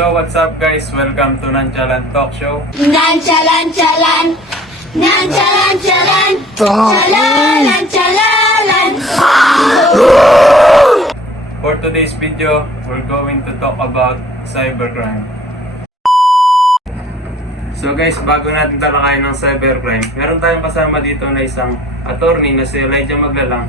So what's up guys? Welcome to Nonchalant Talk Show. Nanchalan, nanchalan, chalalan, chalalan. For today's video, we're going to talk about cybercrime. So guys, bago natin talakayin ng cybercrime, meron tayong kasama dito na isang attorney na si Elijah Maglalang.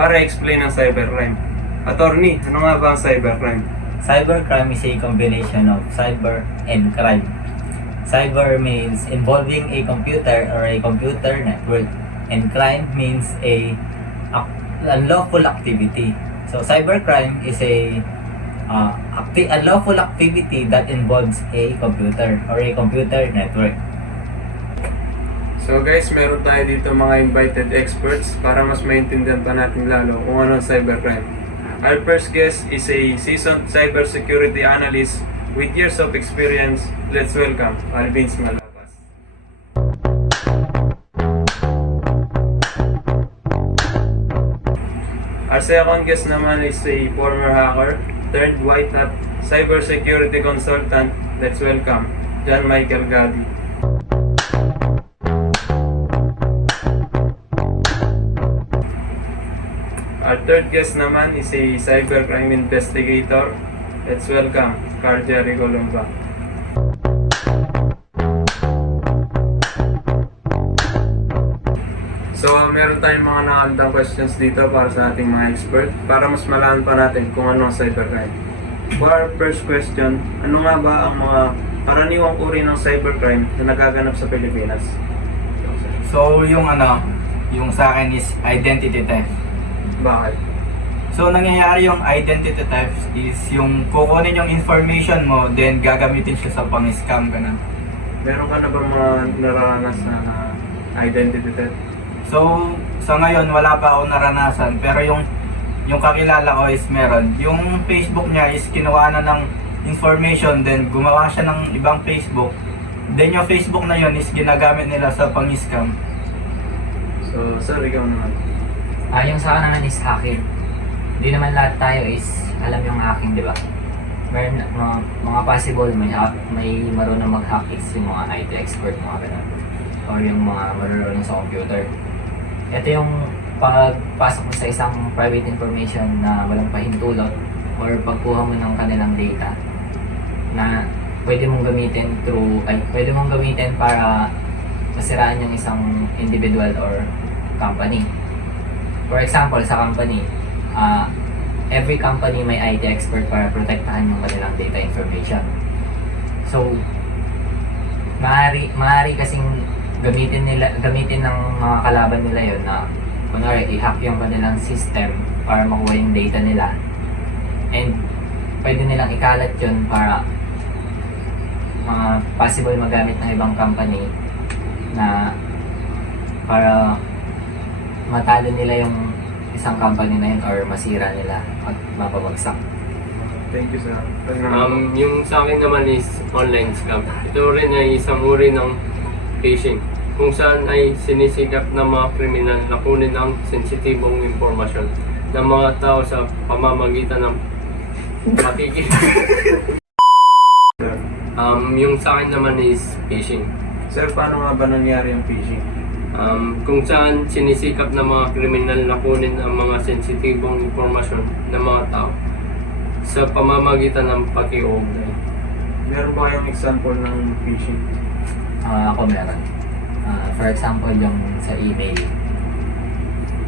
Para explain ang cybercrime. Attorney, ano nga ba ang cybercrime? Cybercrime is a combination of cyber and crime. Cyber means involving a computer or a computer network, and crime means a unlawful activity. So cybercrime is a unlawful activity that involves a computer or a computer network. So guys, meron tayo dito mga invited experts para mas maintindihan pa natin lalo kung ano ang cybercrime. Our first guest is a seasoned cybersecurity analyst with years of experience. Let's welcome Alvin Malapas. Our second guest naman is a former hacker, turned white hat cybersecurity consultant. Let's welcome John Michael Gadi. Our third guest naman is a cybercrime investigator. Let's welcome Carl Jerry Columba. So, meron tayong mga nakakandang questions dito para sa ating mga expert para mas malaman pa natin kung ano ang cybercrime. For our first question, ano nga ba ang mga karaniwang uri ng cybercrime na nagaganap sa Pilipinas? So, yung sa akin is identity theft. Bakit? So, nangyayari yung identity theft is yung kukunin yung information mo, then gagamitin siya sa pang-scam ka na. Meron ka na ba mga naranas na identity theft? So, sa ngayon, wala pa ako naranasan, pero yung kakilala ko is meron. Yung Facebook niya is kinuha na ng information, then gumawa siya ng ibang Facebook. Then yung Facebook na yun is ginagamit nila sa pang-scam. So, sir, ikaw naman. Yung sa akin naman is hacking. Hindi naman lahat tayo is alam yung hacking, di ba? Meron mga possible, may marunong mag-hack is yung mga IT expert, mga ganun. Or yung mga marunong sa computer. Ito yung pagpasok mo sa isang private information na walang pahintulot or pagkuha mo ng kanilang data na pwede mong gamitin para masiraan yung isang individual or company. For example, sa company, every company may IT expert para protektahan yung kanilang data information. So, maaari kasing gamitin ng mga kalaban nila yon na kunwari i-hack yung kanilang system para makuha yung data nila. And pwede nilang ikalat yun para possible magamit ng ibang company na para matalo nila yung isang company na yun or masira nila at mapabagsak. Thank you, sir. Yung sa akin naman is online scam. Ito rin ay isang uri ng phishing kung saan ay sinisikap ng mga kriminal na kunin ang sensitibong impormasyon ng mga tao sa pamamagitan ng pakikita. Yung sa akin naman is phishing. Sir, paano nga ba nangyari yung phishing? Kung saan sinisikap ng mga kriminal na kunin ang mga sensitibong impormasyon ng mga tao sa pamamagitan ng pakiugnay. Meron ba kayong example ng phishing? Ako meron. For example, yung sa email.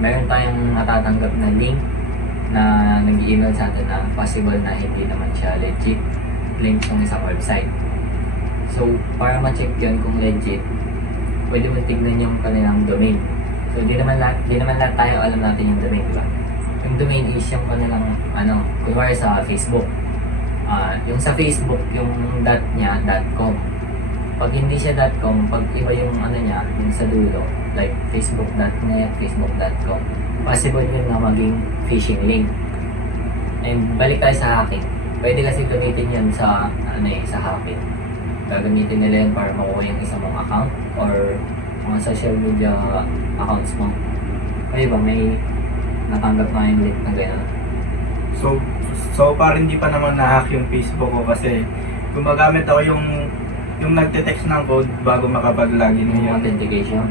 Meron tayong natatanggap na link na nag-email sa atin na possible na hindi naman siya legit link ng isang website. So, para ma-check yun kung legit, pwede mo tignan yung kanilang domain. So, di naman lahat tayo alam natin yung domain, di ba? Yung domain is yung kanilang, kunwari sa Facebook. Yung sa Facebook, yung dot niya, .com. Pag hindi siya .com, pag iba yung niya, yung sa dulo, like facebook.net, facebook.com, possible yun na maging phishing link. And balik tayo sa hacking. Pwede kasi gamitin yun sa, sa hacking. Gagamitin nila yun para makuha yung isang mong account or mga social media accounts mo. Kaya ba, may natanggap na yung link na gano'n. So far hindi pa naman na-hack yung Facebook ko kasi gumagamit ako yung nagte-text ng code bago makapag-login Yung ngayon. authentication.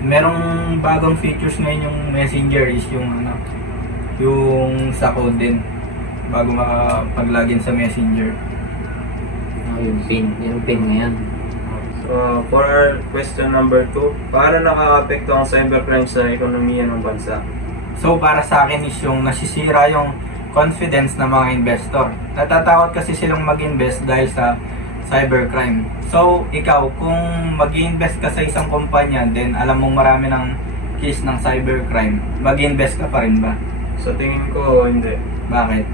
Merong bagong features ngayon yung Messenger is yung sa code din bago makapag-login sa Messenger. Yung pin ngayon. So, for our question number 2, paano nakaka-apekto ang cybercrime sa ekonomiya ng bansa? So para sa akin is yung nasisira yung confidence ng mga investor. Natatakot kasi silang mag-invest dahil sa cybercrime. So ikaw, kung mag-invest ka sa isang kumpanya, then alam mong marami ng case ng cybercrime, mag-invest ka pa rin ba? Sa tingin ko, hindi. Bakit?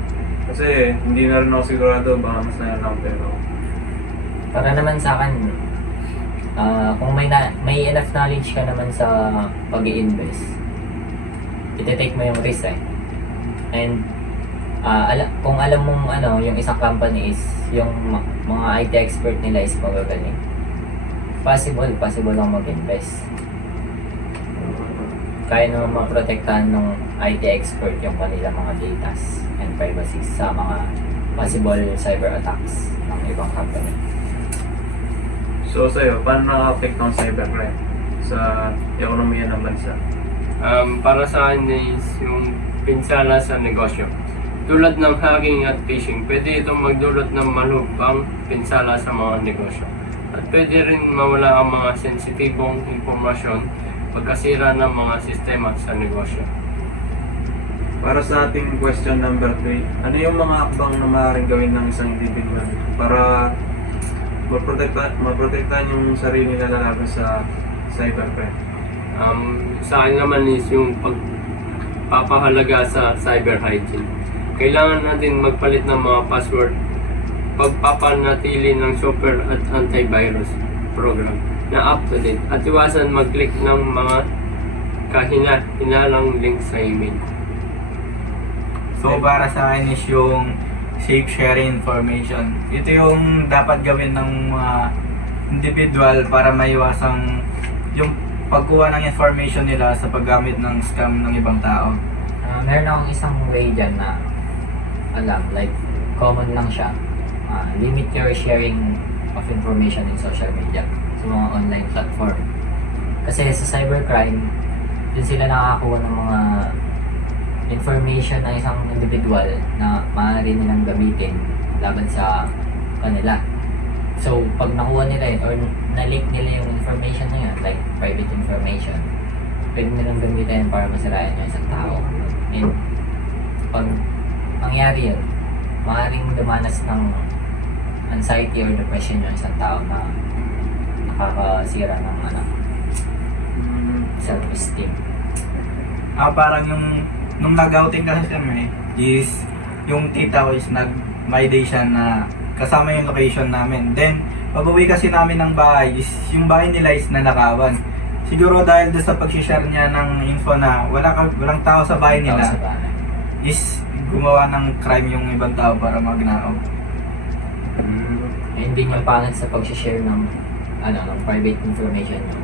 Kasi hindi na rin ako sigurado, baka mas nailang pero Para naman sa akin, kung may enough knowledge ka naman sa pag-i-invest, iti-take mo yung risk eh. And kung alam mong yung isang company is yung mga IT expert nila is magagaling, possible lang mag-invest. Kaya naman maprotektahan ng IT expert yung kanilang mga data and privacy sa mga possible cyber attacks ng ibang company. So sa'yo, paano nakaka-apekto ang cybercrime sa ekonomiya ng bansa? Para sa akin is yung pinsala sa negosyo. Tulad ng hacking at phishing, pwede itong magdulot ng malubhang pinsala sa mga negosyo. At pwede rin mawala ang mga sensitibong impormasyon pagkasira ng mga sistema sa negosyo. Para sa ating question number 3, ano yung mga hakbang na maaaring gawin ng isang individual para maprotektahan yung sarili nila laban sa cybercrime? Sa akin naman is yung pagpapahalaga sa cyber hygiene. Kailangan natin magpalit ng mga password, pagpapanatili ng software at antivirus program na up-to-date at iwasan mag-click ng mga hinalang link sa email. So para sa akin is yung safe sharing information. Ito yung dapat gawin ng mga individual para maiwasang yung pagkuha ng information nila sa paggamit ng scam ng ibang tao. Meron akong isang way dyan na like common lang siya. Limit your sharing of information in social media sa mga online platform. Kasi sa cybercrime, dun sila nakakakuha ng mga information ng isang individual na maaari nilang gamitin laban sa kanila. So, pag nakuha nila yun or na-leak nila yung information na yun, like private information, pwede nilang gamitin para masirayan yung isang tao. And pag nangyari yun, maaaring dumanas ng anxiety or depression yung isang tao na nakakasira ng self-esteem. Parang nung nag-outing kasi kami is yung tita ko is my day siya na kasama yung location namin. Then pag-uwi kasi namin ng bahay is yung bahay nila is nanakawan. Siguro dahil doon sa pag-share niya ng info na walang tao sa bahay nila, Tao sa bahay. is gumawa ng crime yung ibang tao para magnakaw. And din yung pangit sa pag-share ng ng private information nyo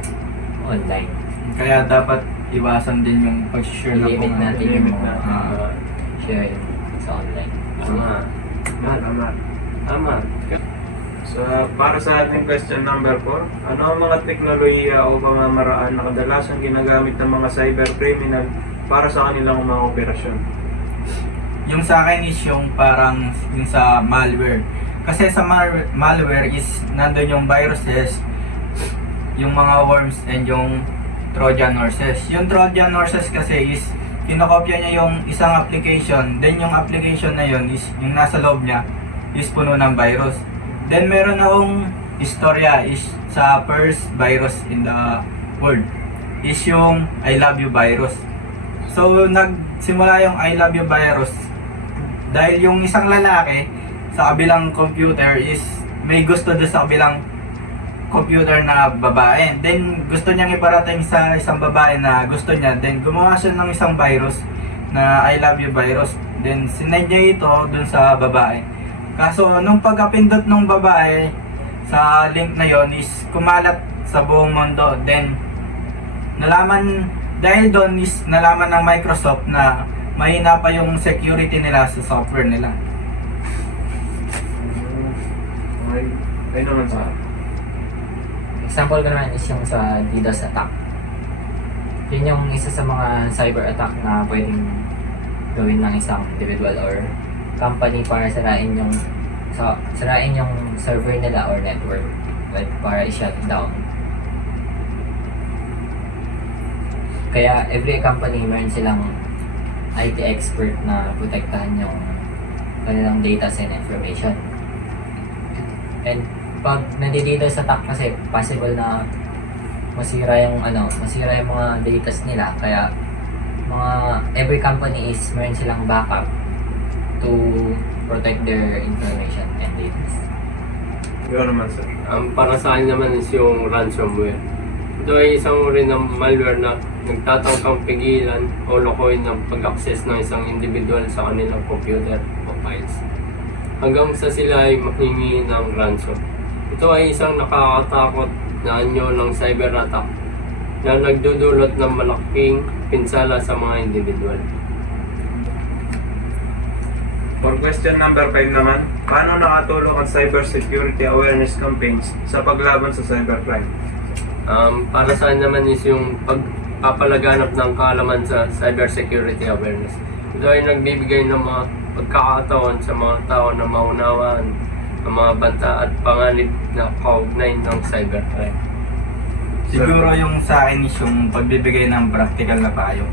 online. Kaya dapat iwasan din yung pag-share na Limit natin yung limit mga natin. share sa online. Tama. So, para sa ating question number 4, ano ang mga teknolohiya o pamamaraan na kadalasan ginagamit ng mga cybercriminal para sa kanilang mga operasyon? Yung sa akin is yung parang yung sa malware. Kasi sa malware is nandun yung viruses, yung mga worms, and yung Trojan horses. Yung Trojan horses kasi is kinokopya niya yung isang application, then yung application na yun is yung nasa loob niya is puno ng virus. Then meron akong istorya is sa first virus in the world is yung I love you virus. So nagsimula yung I love you virus dahil yung isang lalaki sa kabilang computer is may gusto doon sa kabilang computer na babae. Then gusto niyang iparating sa isang babae na gusto niya. Then gumawa siya ng isang virus na I love you virus. Then sinend niya ito dun sa babae. Kaso nung pagkapindot ng babae sa link na yon is kumalat sa buong mundo. Then Dahil doon is nalaman ng Microsoft na mahina pa yung security nila sa software nila. Okay. Ayun naman sa Example ko naman is yung sa DDoS attack. Yun yung isa sa mga cyber attack na pwedeng gawin ng isang individual or company para sirain yung server nila or network, like para i-shut down. Kaya every company meron silang IT expert na protektahan yung kanilang data and information. And pag nandididos attack kasi possible na masira yung mga data nila, kaya every company is meron silang backup to protect their information and data. Yun naman sir. Para sa akin naman is yung ransomware. Ito ay isang uri ng malware na nagtatangkang pigilan o lokohin ng pag-access ng isang individual sa kanilang computer o files, hanggang sa sila ay mahingi ng ransom. Ito ay isang nakakatakot na anyo ng cyber attack na nagdudulot ng malaking pinsala sa mga individual. For question number 5 naman, paano nakatulong ang cybersecurity awareness campaigns sa paglaban sa cybercrime? Para sa akin naman is yung pagpapalaganap ng kaalaman sa cybersecurity awareness. Ito ay nagbibigay ng mga pagkakataon sa mga tao na maunawaan ang mga banta at panganib na kaugnay ng cybercrime. Siguro yung sa akin is yung pagbibigay ng practical na payo.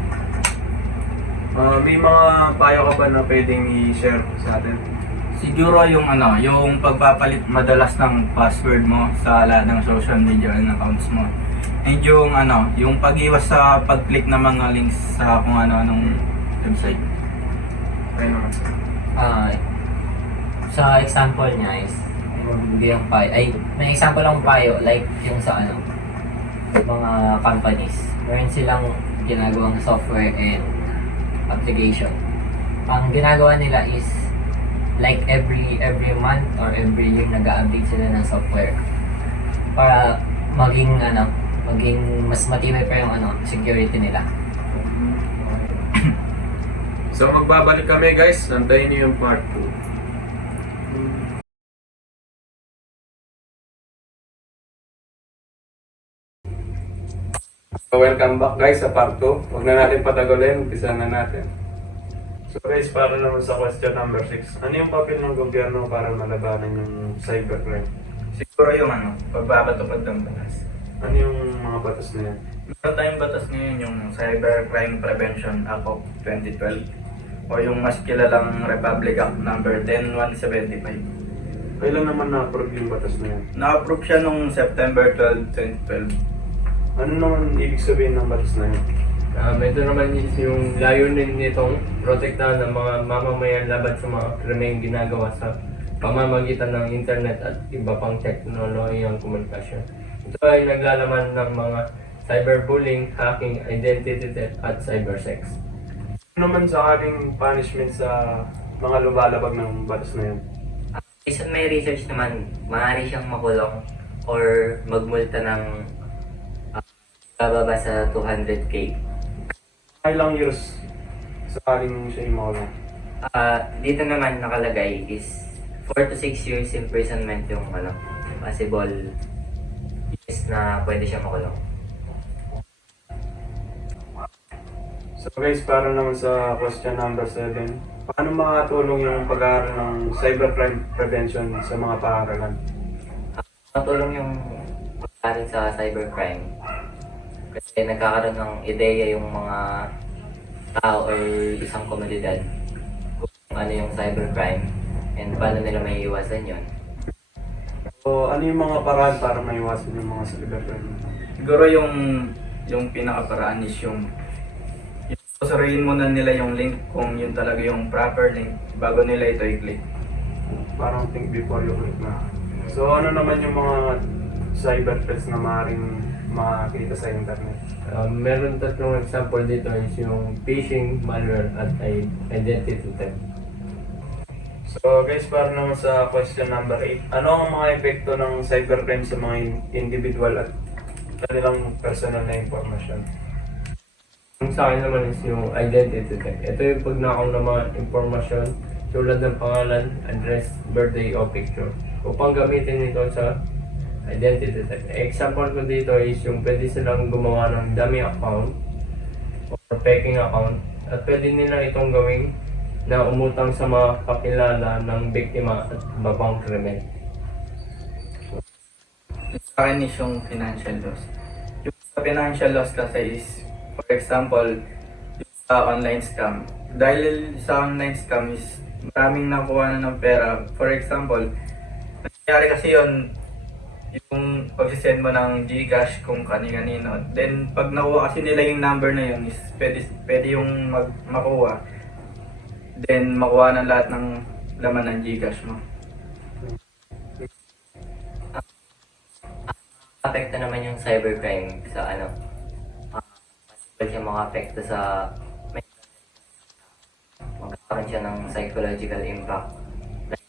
May mga payo ka ba na pwedeng i-share sa atin? Siguro yung yung pagpapalit madalas ng password mo sa lahat ng social media and accounts mo. And yung pag-iwas sa pag-click ng mga links sa kung ano-anong website. Ayun naman sir. Sa example niya is may example lang payo like yung sa mga companies. Meron silang ginagawang software and application. Ang ginagawa nila is like every month or every year nag-update sila ng software para maging mas matibay pa yung security nila. So magbabalik kami guys, nantayin niyo yung part 2. So welcome back guys sa part 2. Huwag na natin patagalin, umpisa na natin. So guys, para naman sa question number 6, ano yung papel ng gobyerno para malabanan yung cybercrime? Siguro yung pagpapatupad ng batas. Ano yung mga batas na yan? Meron tayong batas ngayon yung Cybercrime Prevention Act of 2012 o yung mas kilalang Republic Act number 10175. Kailan naman na-approve yung batas na yan? Na-approve siya nung September 12, 2012. Ano naman ibig sabihin ng batas na yan? Ito naman is yung layunin nitong protektahan ng mga mamamayan laban sa mga krimeng ginagawa sa pamamagitan ng internet at iba pang teknolohiyang komunikasyon. Ito ay naglalaman ng mga cyberbullying, hacking, identity theft at cybersex. Ano naman sa ating punishment sa mga lumalabag ng batas na yan? Based on my research naman, maaari siyang makulong or magmulta ng bababa sa 200k. Ilang years sa ating siya yung makulong? Dito naman nakalagay is 4 to 6 years imprisonment yung possible years na pwede siya makulong. So guys, para naman sa question number 7, paano makatulong yung pag-aaral ng cybercrime prevention sa mga paaralan? Matulong yung pag-aaral sa cybercrime kasi nagkakaroon ng ideya yung mga tao or isang komunidad kung ano yung cybercrime and paano nila may iwasan yun. So ano yung mga paraan para maiwasan yung mga cybercrime? Siguro yung pinakaparaan is yung suriin muna nila yung link kung yun talaga yung proper link bago nila ito i-click. Parang think before you click na. So ano naman yung mga cyber threats na maaaring makakita sa internet? Meron tatlong example dito is yung phishing, malware at identity theft. So guys, para naman sa question number 8, ano ang mga epekto ng cybercrime sa mga individual at kanilang personal na information. Yung sa akin naman is yung identity theft. Ito yung pagnakaw ng mga impormasyon tulad ng pangalan, address, birthday o picture upang gamitin ito sa identity theft. Example ko dito is yung pwede silang gumawa ng dummy account or faking account at pwede nila itong gawing na umutang sa mga kakilala ng biktima at babang krimen. Sa akin is yung financial loss. Yung sa financial loss kasi is, for example, yung sa online scam. Dahil sa online scam is maraming nakuha na ng pera. For example, nangyari kasi yun, yung pag-send mo ng Gcash kung kani-kanino. Then, pag nakuha kasi nila yung number na yun, is pwede yung makuha. Then, makuha ng lahat ng laman ng Gcash mo. Apekto naman yung cybercrime sa possible siya maka-apekto sa magkakaroon siya ng psychological impact. Like,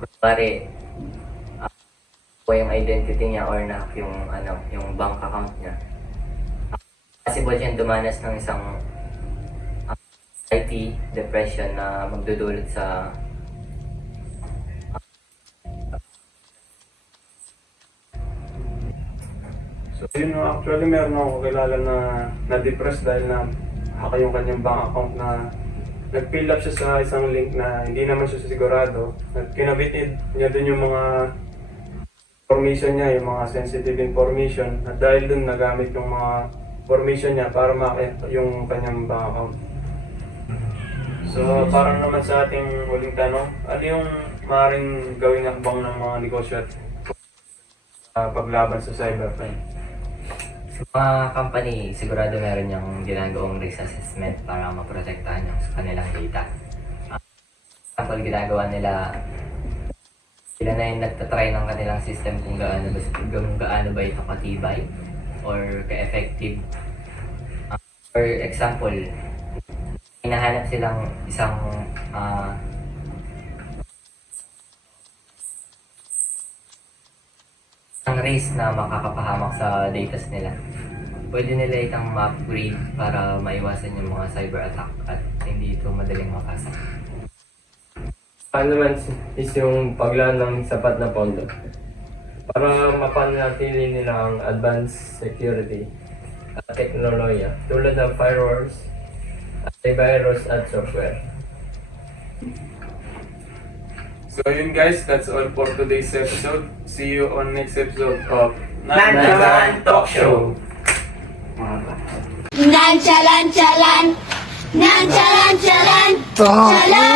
kunwari, yung identity niya or yung bank account niya. Possible siyang dumanas ng isang anxiety, depression na magdudulot sa So yun, actually meron ako kilala na depressed dahil na hack yung kanyang bank account na nag-fill up siya sa isang link na hindi naman siya sigurado. Kinabitid niya dun yung mga information niya, yung mga sensitive information, at dahil dun nagamit yung mga information niya para ma-hack yung kanyang bank account. So parang naman sa ating huling tanong, ano yung maaaring gawing hakbang ng mga negosyo at paglaban sa cybercrime? sa mga company, sigurado meron yung ginagawang risk assessment para maprotektahan yung sa kanilang data. Example, ginagawa nila, sila na yung nagtatry ng kanilang system kung gaano ba ito katibay or ka-effective. For example, hinahanap silang isang ang race na makakapahamak sa data nila. Pwede nila itang ma-upgrade para maiwasan yung mga cyber attack at hindi ito madaling makasa. Ano naman is yung paglaan ng sapat na pondo para mapanatili nila ang advanced security at teknolohiya tulad ng firewalls, antivirus at software. So yun guys, that's all for today's episode. See you on next episode of Nonchalant Talk Show. Nonchalant, chalan. Nonchalant, chalan. Chalan.